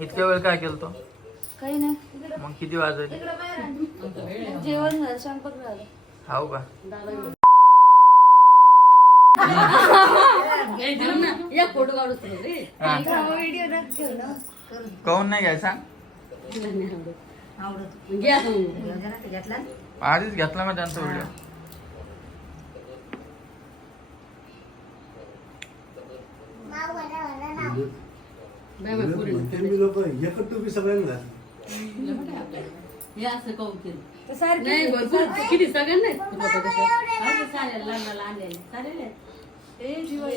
इतक्या वेळ काय केलं तो काही नाही. मग किती वाजले? जेवण झालं स्वयंपाक झालं. हाव का? एक फोटो काढू रे हा. व्हिडिओ दाखव ना काऊन नाही घ्यायचा? घ्या तुम्ही आधीच घेतला मग त्यांचा व्हिडिओ बाय बाय पुरी तुम्ही लोक एकच टोपी सगळ्यांना हे असं काऊ केलं? तर सारखी नाही भरपूर. किती सगळ्यांना आहेत फोटो तसे. असं चालेल लग्नाला आणलेले चालेल आहे. ए, दिवाळी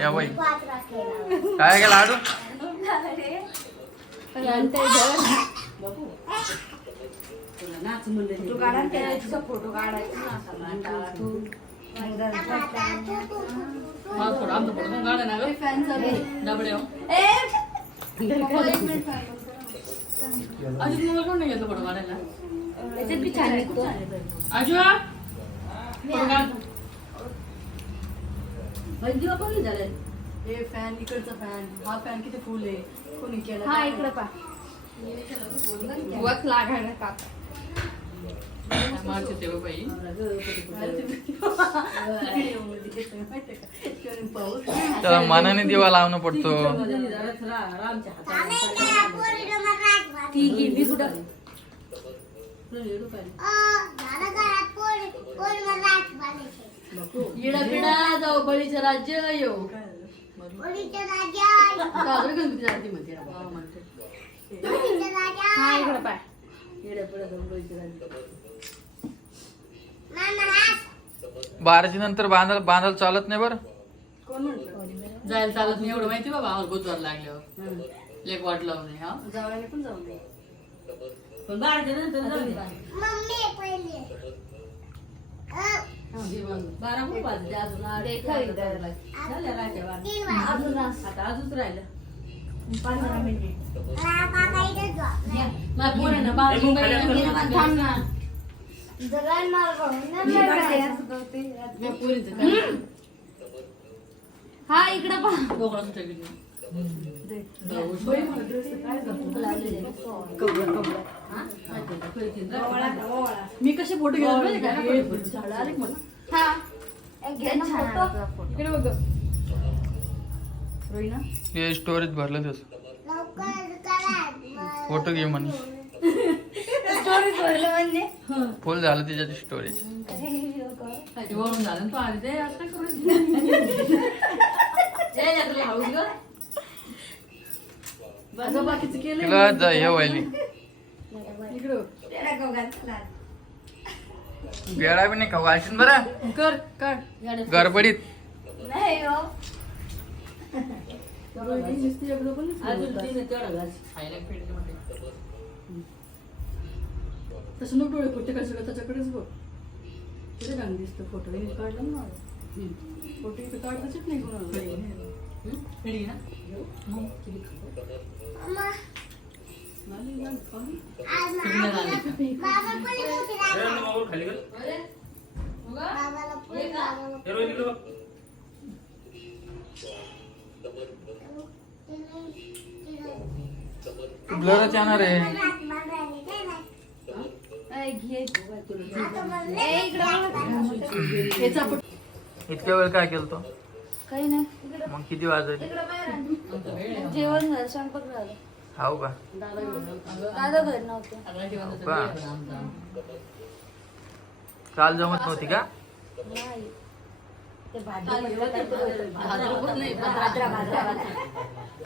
या बाई. काय गेला लाडू अजून मोबाईल कोण नाही घेतला फोटो काढायला? याच्यात बी छान निघतो. आजू फोटो काढ. कोणी झालं? हे फॅन इकडचा फॅन हा फॅन किती फुल आहे. कोणी केला हा इकडे पा. लागायला का? मारते तेव्हा बाई. त्याला मनाने दिवा लावणं पडतो. जाऊ बळीचं राज्य येऊ. साजरं गणपती आरती म्हणते हा, म्हणते. इकडे पाय. इडा पिडा जाऊ बळीचं राज्य. बाराची नंतर बांधायला बांधायला चालत नाही बरं? कोण जायला चालत नाही एवढं माहिती बाबा आम्हाला बुधवार लागल्यावर. लेक वाट लावून नाही हा पण जाऊ नये पण बाराच्या नंतर जाऊ. हा. बारा पण वाजले अजून. झाल्या. अजून आता अजूनच राहिलं. पंधरा मिनिटे माझ्या पोरांना बारा हा इकडे. हा? मी कसे फोटो घेणार माहिती का? हे झाडं आले का मला हा एक घे ना फोटो इकडे बघ गं. रोहिणा हे स्टोरेज भरलं त्याच फोटो घे म्हणे स्टोरीज भरलं म्हणजे फुल झालं त्याच्यात स्टोरेज काय ते वरून झालं ना, तू आली ते असं काय करू? ए, यातलं हाऊस गं. अगं बाकीचं केलंय तिला जा हे व्हायली इकडे बघ. गेळा बी नाही खाऊ घालशील बरं कर काढ गडबडीत नाही हो अजून. तिने तेवढा घास. खायला. तसं नको डोळे कुठे काय सगळं? त्याच्याकडेच बघ. कुठे चांगलं दिसतं फोटो हे काढला ना. फोटो इथं काढताच नाही कोणाला? ब्लरच येणार आहे ए, घे ए, इकडे बघ. याचा फोटो इतक्या वेळ काय केलं तो काही नाही. मग किती वाजले? आमचा वेळ आहे. जेवण झालं स्वयंपाक झालं. हाव का? दादा घर नव्हते. काल जमत नव्हती का? नाही.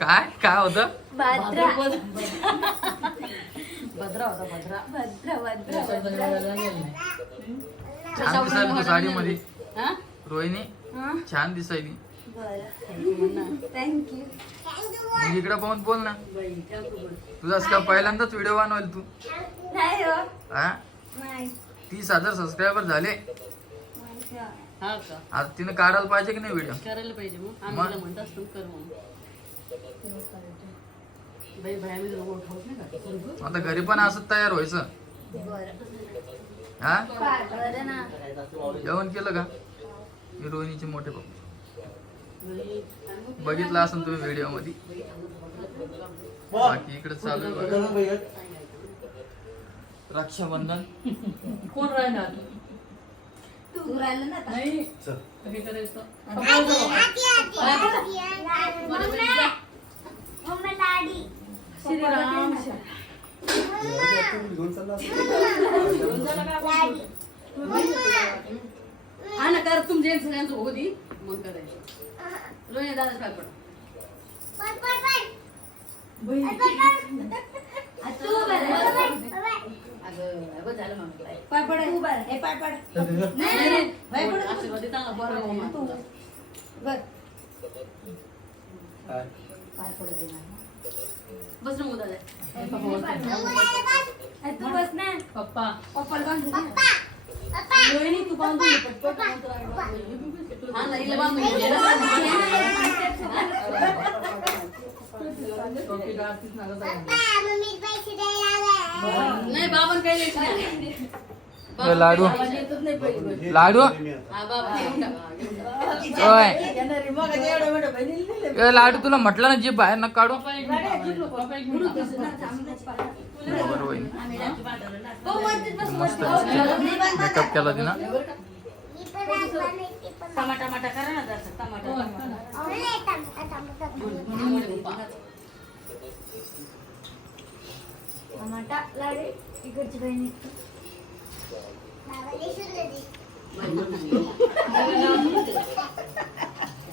काय? काय होतं. भाद्रा भद्रा होता भद्रा. भद्रा भद्रा भाद्रपद भद्रा. वेळेला गेलं नाही. छान दिसायली तू साडीमध्ये हा? रोहिणी हा? छान दिसायली. बरं. थँक्यू मग इकडे पाहून बोल ना. बाई. तुझा का पहिल्यांदाच व्हिडिओ बनवाल तू? नाही हो. हा? नाही. तीस हजार सबस्क्रायबर झाले? हा का? आता तिनं काढायला पाहिजे की नाही व्हिडिओ करायला पाहिजे मग. म्हणत असतो कर बाई बाई आम्ही तुला ओळखत नाही का आता घरी पण असं तयार व्हायचं. हा? जेवण केलं का? हे रोहिणीचे मोठे पप्पा. बघितलं असेल तुम्ही व्हिडिओमध्ये बाकी इकडे चालू आहे. रक्षाबंधन. कोण राहणार? तू राहिलं ना आता. नाही. चल. हे करायचं. मम्मी लाडी. श्रीराम हा ना कर तुमच्या सगळ्यांचं होती मग करायचं. रोहिणी दादा काय पड. पाय पड. बस. ना मुदा तू बस ना. पप्पा. दे. रोहिणी तू बांधून. हा ना हिला बांधून. नाही बाबांना काही हे लाडू. लाडू? ए, लाडू तुला म्हटलं ना जीप बाहेर न काढू. बरोबर मेकअप केला तिनं. टमाटा टमाटा करा ना टमाटा टमाटा लाडू इकडची बहिणी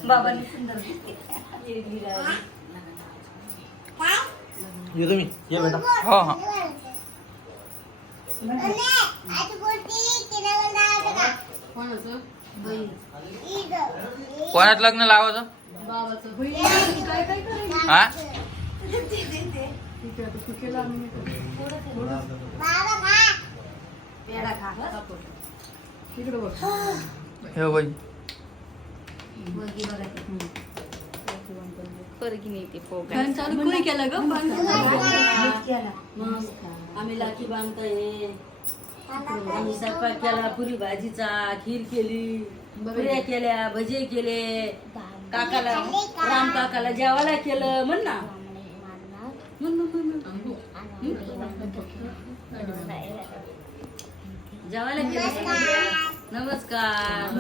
बाबांनी सुंदर येतो मी ये बेटा हो हो कोणाचं? कोणात लग्न लावायचं बाबाचं. काय काय करायचं हा हे बाई मुलगी बघा ती. फॅन चालू कोणी केलं ग? पण मीच केला. आम्ही लाखी बांधतोय. आम्ही स्वयंपाक केला पुरी भाजीचा खीर केली पुऱ्या केल्या भजे केले. काकाला राम काकाला जेवायला केलं. म्हण ना. म्हण, म्हण, म्हण, म्हण. जेवायला नमस्कार.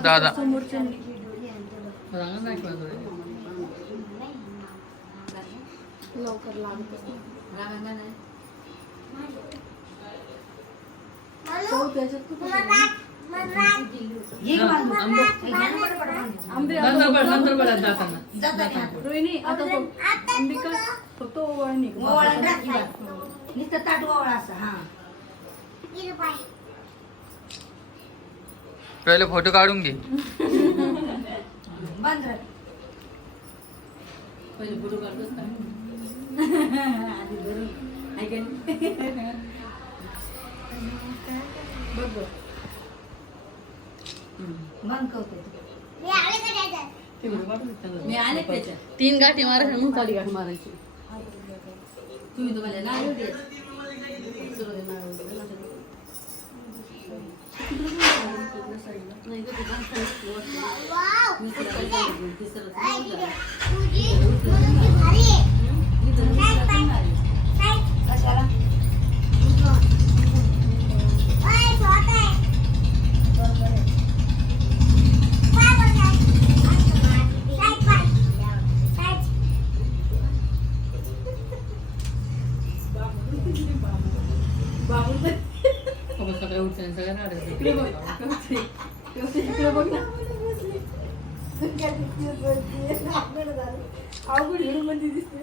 दादा लवकर. हे. रोहिणी आता अंबिका फक्त ओवाळा टाक बाई. नुसतं ताट ओवाळा असं हा पहिले फोटो काढून घे बंद राह. पहिले फोटो काढतोस का? आधी धरून. आहे का नाही? बघ बघ बंद करते मी आले का त्याच्यात तीन गाठी मारायच्या म्हणून चाली गाठी मारायची तुम्ही तुम्हाला कशाला बाबा सकाळी उठून सगळ्या काढायचं. इकडे बघ इकडे बघ ना अवघड हिडू मध्ये दिसते.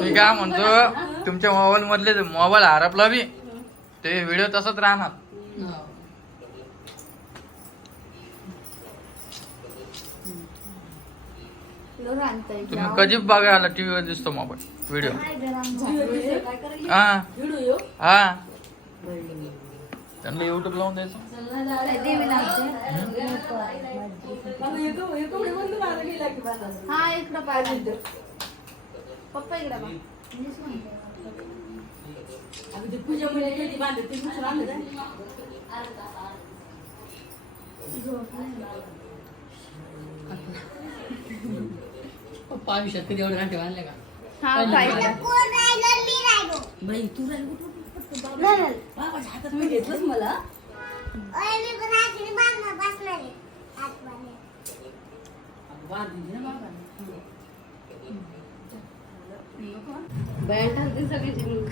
मी काय म्हणतो तुमच्या मोबाईल मधले मोबाईल हरपला बी ते व्हिडिओ तसंच राहणार. कधी बघायला टीव्हीवर दिसतो मोबाईल व्हिडिओ हा? हा. त्यांना युट्यूब लावून द्यायचं? हा इकडं पाहिजे पप्पा इकडं पूजा बांधत? पप्पा आयुष्यात कधी एवढे घंटे बांधले का? हा बाई तू हातात मी घेतलंच मला.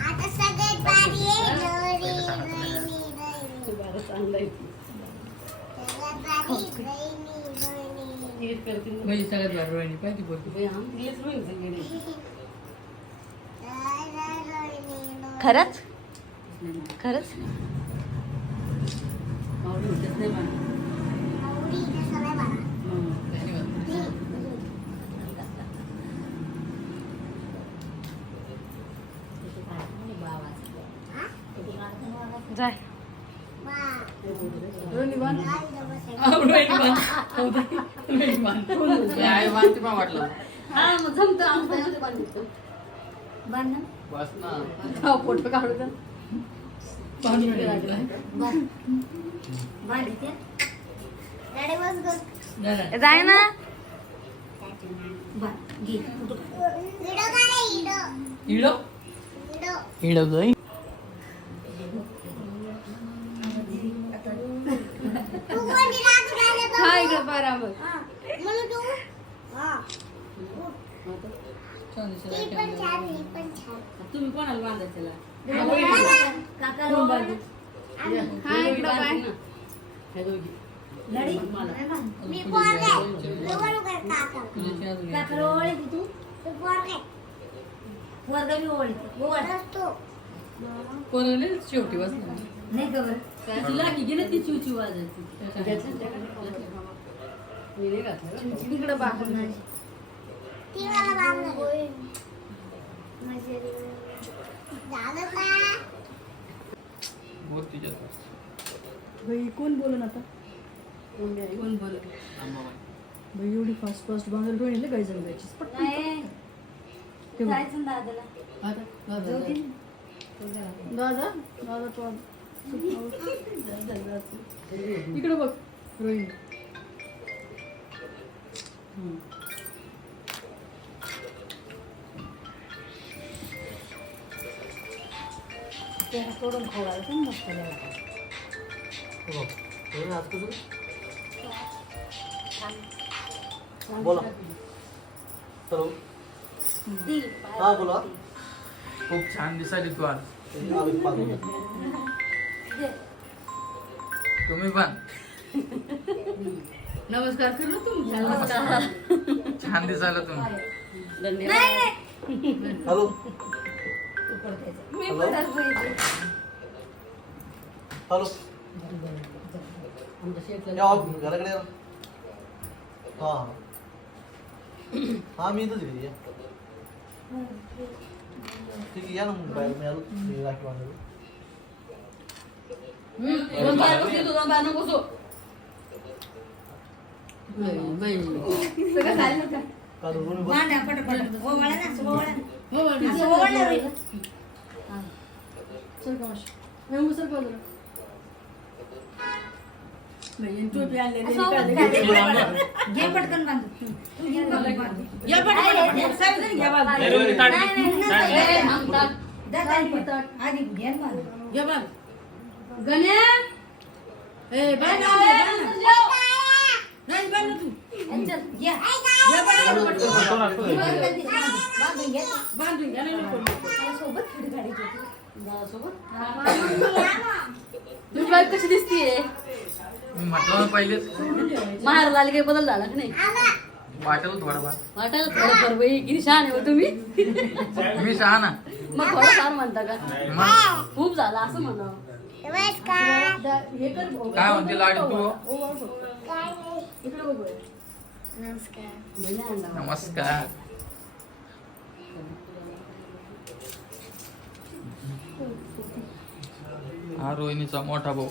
आता सगळ्यात भारी आहे. गौरी, तू बारा चांगला आहे. ती. सगळ्यात भारी बहिणी, बहिणी. म्हणजे सगळ्यात भारी रोहिणी पाहिजे बोलतो. बाई, आमची लेकरं होईल सगळी. खरंच? नाही, खरंच. जाय रोहिणी बांध. रोहिणी पण वाटलं हा, मग जमतं आमचं बांधतो. बांध ना फोटो काढू. जरा. जाय ना इडो? इडं गई हा. दिसलं. तुम्ही कोणाला बांधायचं? हा हे. मी शेवटी बसणार. तुला की गेलं ती चिवचिव वाजायची. मी नाही घातलं कोण बोलून आता? कोण बोलत? बाई एवढी फास्ट फास्ट बांधायला रोहिणीला काही जण जायची पटकन ते बघ. आता? दादा. दादा? दादा तो इकडे बघ रोहिणी. हं. पण मस्त लागतं. हो. बोला हॅलो हा बोला खूप छान दिसायली तू आज. तुम्ही पण नमस्कार कर तुम्ही. छान दिसायला तुम्ही. धन्यवाद. हॅलो. मी हॅलो? घराकडे या. हा हा. मी इथंच घरी या ठीक आहे या ना मग बाहेर. मी आलो. मी राखी बांधायला सगळं झालं का कारण रोहिणी बस ना घे पटकन बांधू घ्या घे. घे. बांधू गण्या ए बाय बांधून घ्या. सोबत कशी दिसतीये? म्हटलं पहिलेच माहेर आले काही बदल झाला की नाही? वाटेल थोडंफार वाटायला थोडंफार बाई. किती छान आहे हो तुम्ही. मी शहा ना मग थोडंफार म्हणता का? खूप झाला असं म्हणा हे. काय म्हणते लाडी तू? नमस्कार. हा रोहिणीचा मोठा भाऊ.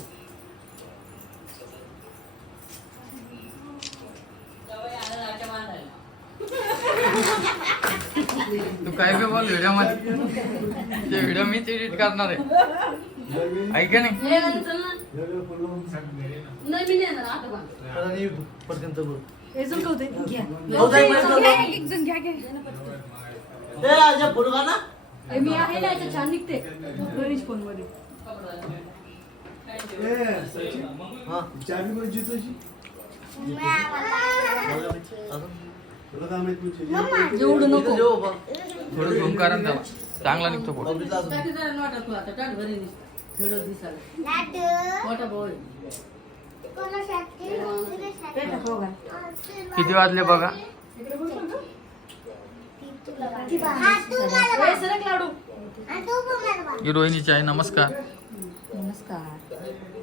तू तू काय बी बोल व्हिडिओमध्ये ते व्हिडिओ मीच एडिट करणार आहे. ऐक नाही? ए, फोटो ना. मी आहे ना छान निघते. फोनमध्ये हा. चावी? तुला काय माहीत नको. थोडं झूम त्याला चांगला निघतो फोटो बाबरीला अजून. टाकी जरा नोटा तू आता टाक भरी व्हिडिओ दिसायला. मोठा भाऊ आहे. किती वाजले बघा? ए, सरक लाडू. ही रोहिणीची आहे नमस्कार. नमस्कार.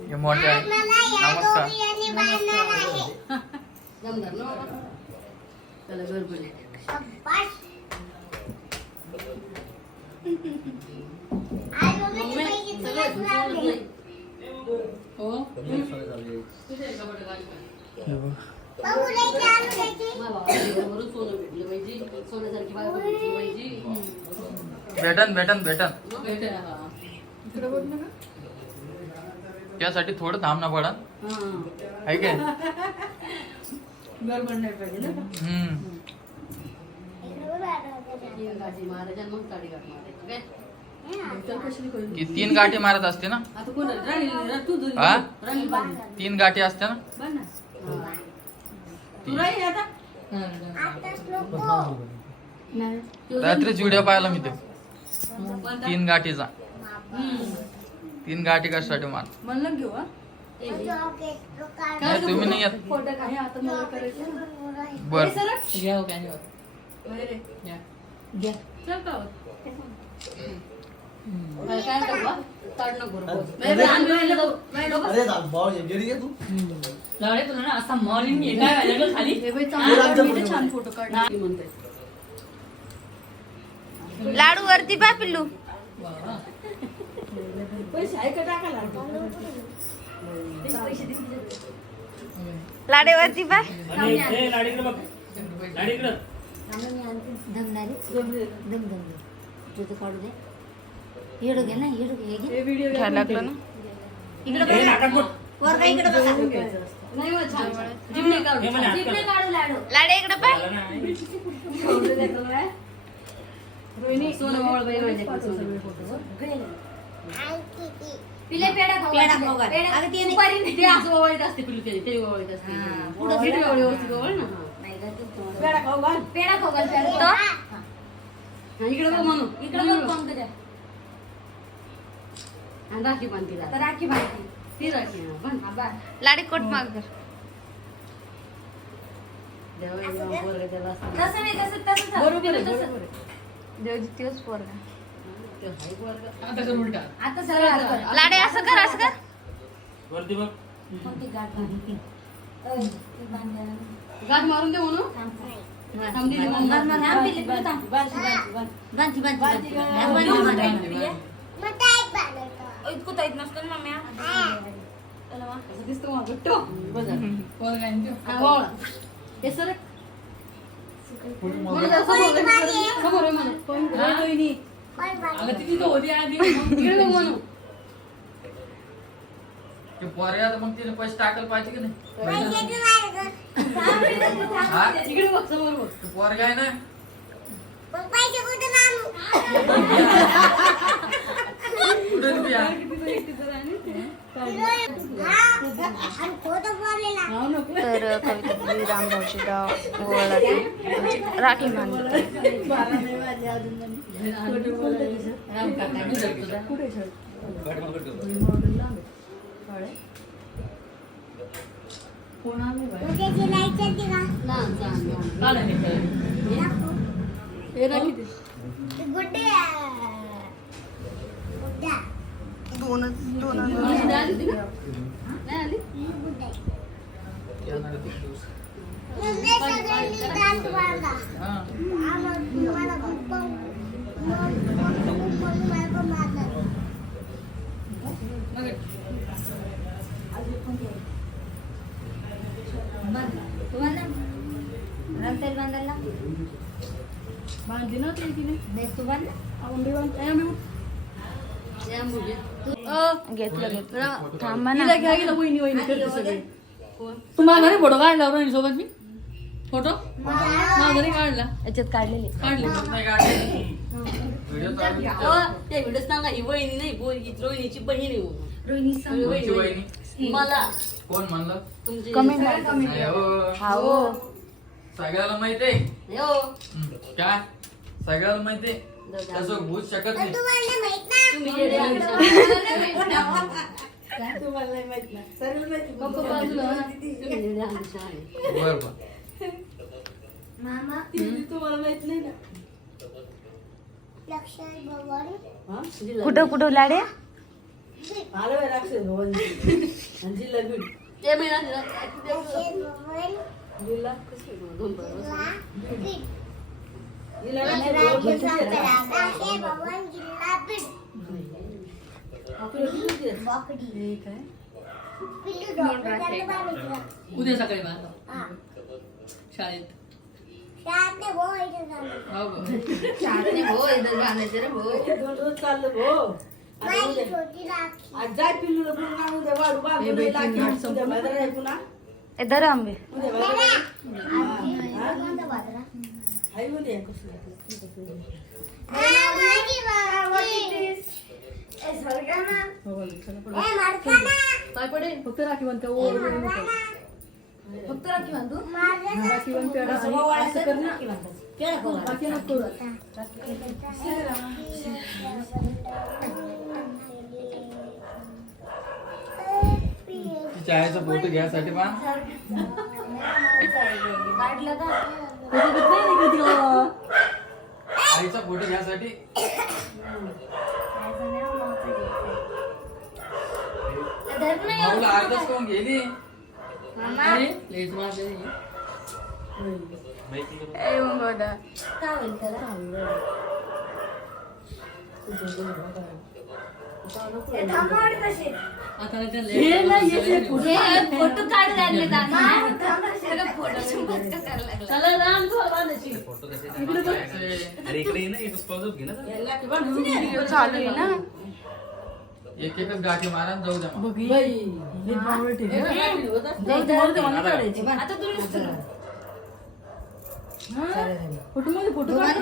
हे मोठे आहे. नमस्कार. दमदार ना बाबा. त्याला गडबड मम्मी. भेटन भेटन भेटन. त्यासाठी थोडं थांबणं पडन हा. आहे काय हम्म मग साडी गाठ ती तीन गाठी मारत असते ना? आता कोण राणी रा- तू धुरी. हा? तीन गाठी असते ना? हा. रात्रीच व्हिडिओ पाहिला मी ते? तीन गाठीचा. तीन गाठी कशासाठी मार? म्हणलं घेऊ हा? ए, हे. नाही तुम्ही नाही येत. बर. घ्या काय तू तुला ना असा मॉर्निंग खाली छान फोटो म्हणते लाडू वरती पा पिल्लू टाकायला लाडेवरती पा दमदारी दम दम तुझं काढू दे. येडू घे ना येडू घे हे घे हे घ्यायला लागलं ना? इकडे बघा. पोरगा इकडे बघा. नाही मग छान जिमणे काढू. इकडे काढू लाडू. लाडे. इकडे पाय. रोहिणी सोनं ओवाळ बाई माझ्या पाठव. सगळे फोटो पिले पेडा खाऊ पेडा खाऊ घाल. अगं ते नाही. ते असं ओवाळीत असते पिलू ते ते ओवाळीत असते. हा. पुढं सीट व्यवस्थित ओवाळ ना. नाही गं, तू थोडं. पेढा खाऊ घाल. पेडा खाऊ घाल पेडा खाऊ. हा, इकडे बघ म्हणू इकडे बघ पंकजा. आणि राखी बांधते आता राखी बांधते ती राखी हा, बांध. हा, बांध. लाडे कोट माग कर. तसं नाही तसं तसं. बरोबर तसं. देवजी तोच पोरगा. आता सरळ कर. लाडे असं कर असं कर गाठ बांधली? अय, ती बांधायला. गाठ मारून दे म्हणू थांब. थांब दिदी बांध, बांध, बांध. हा, पिले, पिले, थांब. बांधची, बांधची, बांधची. हा, बांध, बांध, बांध. इतकं ताईत नसतं ना मम्या असं दिसतो मग गुट्टो बघा हा, ओवाळ. हे सर. म्हणून जरा समोर आहे, समोर. आहे म्हणून. ए, रोहिणी इकडे बघ म्हणू ते पोरगा तर मग तिने पैसे टाकायला पाहिजे की नाही? हा? इकडे बघ समोर बघ. ते पोरगा आहे ना? हा तर कविता रामभाऊची गाव ओवाळाची म्हणजे राखी बांधली राम दोन नाही आली होती ना? नाही आली? येणार आहे दोन दिवस. हा. बांध. तू घेतलं घेतलं. थांबा हिला घ्या गेला वहिनी वहिनी करते सगळे. तू फोटो काढला रोहिणी सोबत मी? फोटो? काढला. याच्यात काढलेले. काढले. त्या व्हिडिओ सांगा ही वहिनी नाही पोरगी रोहिणीची बहीण आहे हो. रोहिणी? मला. कोण म्हणलं? तुमची कमेंट नाही हो. हा सगळ्याला माहिती आहे? हो. काय? सगळ्याला माहिती आहे? तसं होऊच शकत नाही. तुम्हाला नाही माहीत. बर बर. मामा? तुम्हाला नाही ना. कुठं कुठं लाडे? आलं. ते मी उद्या सकाळी हा. शाळेत. हो हे. दर आंबे. काय पडेल फक्त राखी बांधते ओ फक्त राखी बांधू राखी बांध राखी नको तिच्या आईचा फोटो घ्यायसाठी पहा का? फोटो घेत नाही ना गावा. आईचा फोटो घ्यायसाठी भाऊला अर्धच कोण गेली अरे, मंगोदा काय होईल त्याला? ते थांबवड कशी? आता नाही त्यांना हे नाही, हे जे फोटो फोटो काढू लागले फोटो चला राम धुवा बांधायची. अरे इकडे ये ना इथं close-up घे ना जरा. याला की बांधायची नाही. व्हिडिओ चालू आहे ना एक एकच गाठी मारा आणि जाऊ द्या मग. बघ, हे. हे बावळट आहे. एवढं काय व्हिडिओ होता? जाऊ दे, मला ते मला काढायचे. आता तुम्ही हा? फोटो मध्ये फोटो काढ